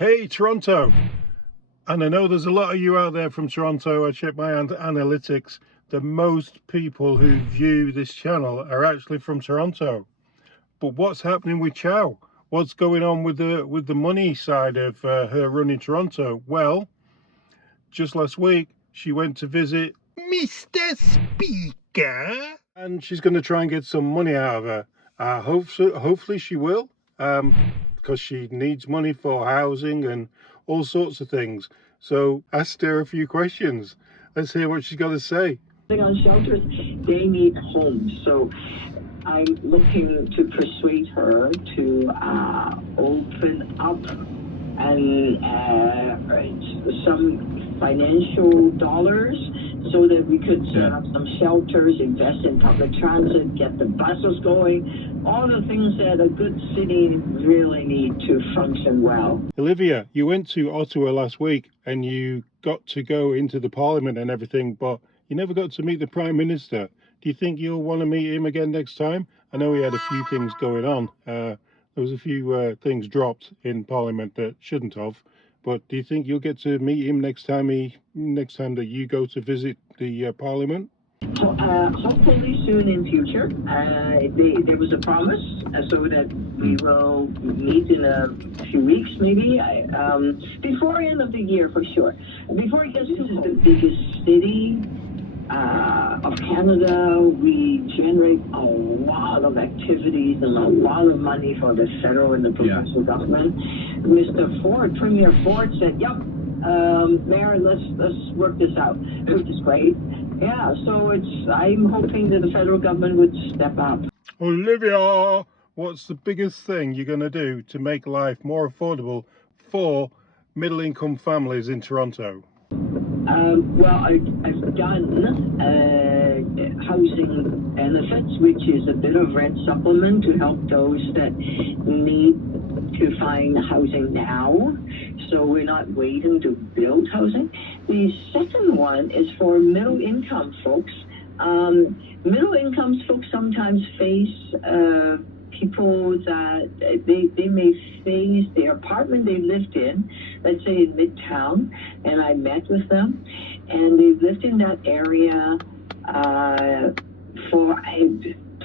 Hey Toronto, and I know there's a lot of you out there from Toronto. I checked my analytics. The most people who view this channel are actually from Toronto. But what's happening with Chow? What's going on with the money side of her running Toronto? Well, just last week she went to visit Mr. Speaker, and she's going to try and get some money out of her. Hopefully she will. Because she needs money for housing and all sorts of things. So asked her a few questions. Let's hear what she's got to say. On shelters, they need homes. So I'm looking to persuade her to open up and some financial dollars so that we could set up some shelters, invest in public transit, get the buses going, all the things that a good city really need to function well. Olivia, you went to Ottawa last week and you got to go into the Parliament and everything, but you never got to meet the Prime Minister. Do you think you'll want to meet him again next time? I know he had a few things going on. There was a few things dropped in Parliament that shouldn't have. But do you think you'll get to meet him next time that you go to visit the Parliament? Hopefully soon in future. There was a promise so that we will meet in a few weeks, maybe before end of the year for sure. Before it gets too cold. This is the biggest city of Canada. We generate a lot of activities and a lot of money for the federal and the provincial government. Mr. Ford, Premier Ford said, "Yep, Mayor, let's work this out," which is great. Yeah, so I'm hoping that the federal government would step up. Olivia, what's the biggest thing you're going to do to make life more affordable for middle-income families in Toronto? Well, I've done housing benefits, which is a bit of rent supplement to help those that need to find housing now. So we're not waiting to build housing. The second one is for middle-income folks. Middle-income folks sometimes face people that they may face their apartment they lived in, let's say in Midtown, and I met with them, and they've lived in that area for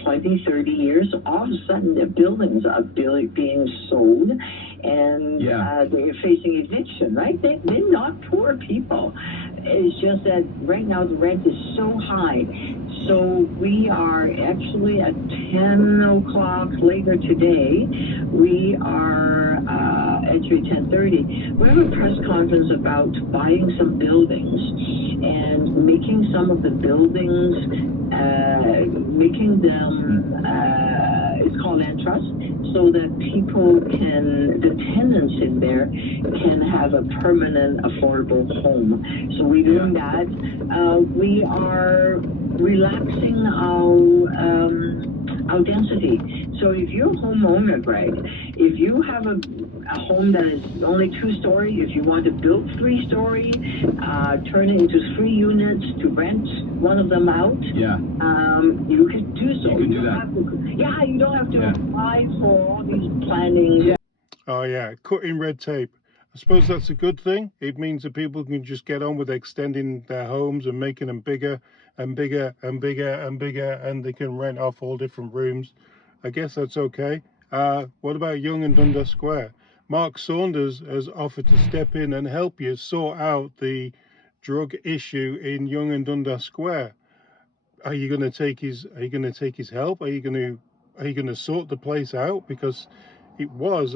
20, 30 years. All of a sudden, their buildings are being sold, and they're facing eviction, right? They're not poor people. It's just that right now the rent is so high. So we are actually at 10 o'clock later today, we are actually 10:30. We have a press conference about buying some buildings and making some of the buildings, making them, it's called land trust, so that people can, the tenants in there can have a permanent affordable home. So we're doing that. We are relaxing our density. So if you're a homeowner, Greg, if you have a home that is only 2-story, if you want to build 3-story, turn it into 3 units to rent one of them out, you could do so. You can do that. You don't have to apply for all these planning. Oh yeah, cutting red tape. I suppose that's a good thing. It means that people can just get on with extending their homes and making them bigger and bigger and bigger and bigger, and they can rent off all different rooms. I guess that's okay. What about Yonge and Dundas Square? Mark Saunders has offered to step in and help you sort out the drug issue in Yonge and Dundas Square. Are you going to take his help? Are you going to sort the place out? Because it was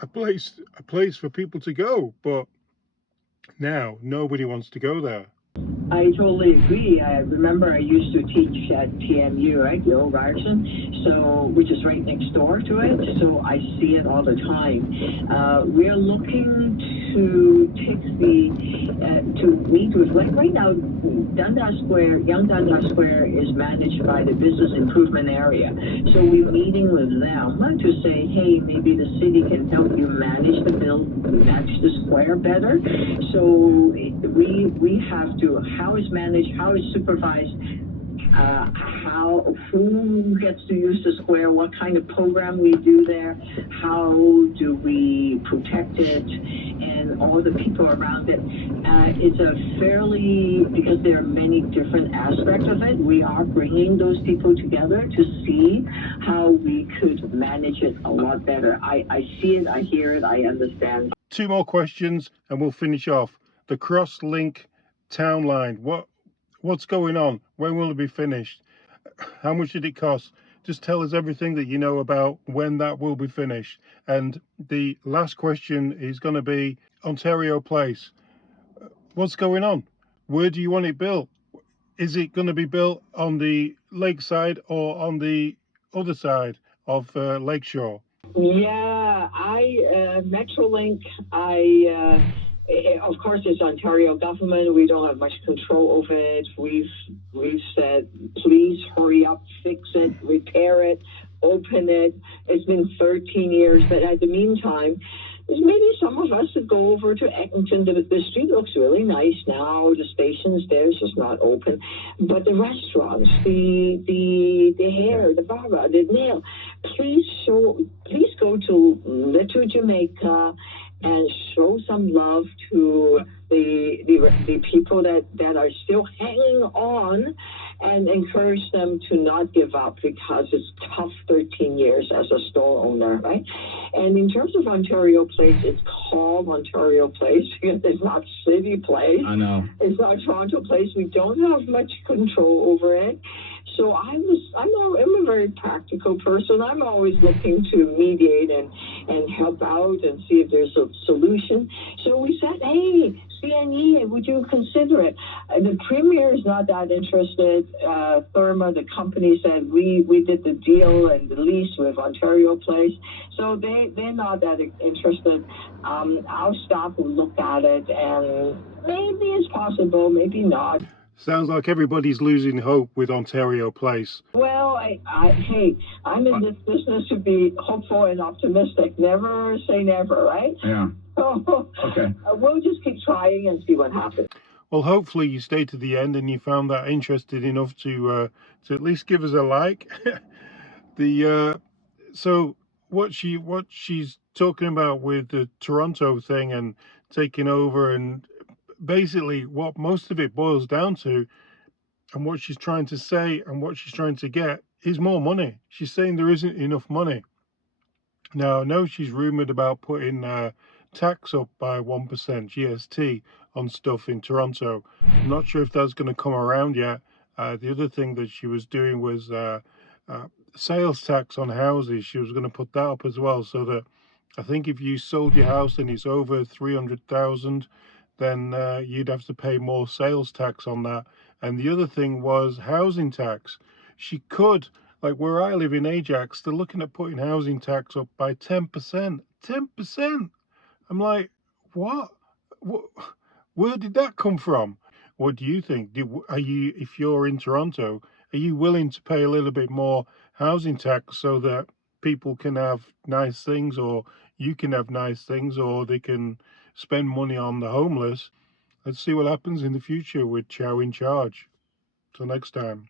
a place for people to go, but now nobody wants to go there. I totally agree. I remember I used to teach at TMU, right, the old Ryerson, so which is right next door to it. So I see it all the time. We're looking to take to meet with right now. Dundas Square, Yonge Dundas Square is managed by the Business Improvement Area. So we're meeting with them to say, hey, maybe the city can help you manage the square better. So we have to, how it's managed, how it's supervised, who gets to use the square, what kind of program we do there, how do we protect it, and all the people around it. It's a fairly, because there are many different aspects of it, we are bringing those people together to see how we could manage it a lot better. I see it, I hear it, I understand. 2 more questions and we'll finish off. The cross-link town line, what's going on? When will it be finished? How much did it cost? Just tell us everything that you know about when that will be finished. And the last question is going to be Ontario Place. What's going on? Where do you want it built? Is it going to be built on the lakeside or on the other side of Lakeshore? Yeah, Metrolink, of course, it's Ontario government. We don't have much control over it. We've said, please hurry up, fix it, repair it, open it. It's been 13 years, but at the meantime, maybe some of us would go over to Eglinton. The street looks really nice now. The station's there, it's just not open. But the restaurants, the hair, the barber, the nail, please go to Little Jamaica and show some love to the people that are still hanging on, and encourage them to not give up, because it's tough 13 years as a store owner, right? And in terms of Ontario Place, it's called Ontario Place because it's not City Place. I know. It's not Toronto Place. We don't have much control over it. So I'm a very practical person. I'm always looking to mediate and help out and see if there's a solution. So we said, hey, CNE, would you consider it? The Premier is not that interested. Therma, the company, said we did the deal and the lease with Ontario Place. So they're not that interested. Our staff will look at it, and maybe it's possible, maybe not. Sounds like everybody's losing hope with Ontario Place. Well, hey, I'm in this business to be hopeful and optimistic. Never say never, right? Yeah. So, okay. We'll just keep trying and see what happens. Well, hopefully you stayed to the end and you found that interesting enough to at least give us a like. So what she's talking about with the Toronto thing and taking over, and basically what most of it boils down to, and what she's trying to say and what she's trying to get, is more money. She's saying there isn't enough money. Now, I know she's rumoured about putting tax up by 1% GST on stuff in Toronto. I'm not sure if that's going to come around yet. The other thing that she was doing was sales tax on houses. She was going to put that up as well, so that I think if you sold your house and it's over 300,000, then you'd have to pay more sales tax on that. And the other thing was housing tax. She could, like where I live in Ajax, they're looking at putting housing tax up by 10%. 10%. I'm like, what? Where did that come from? What do you think? If you're in Toronto, are you willing to pay a little bit more housing tax so that people can have nice things, or you can have nice things, or they can spend money on the homeless? Let's see what happens in the future with Chow in charge. Till next time.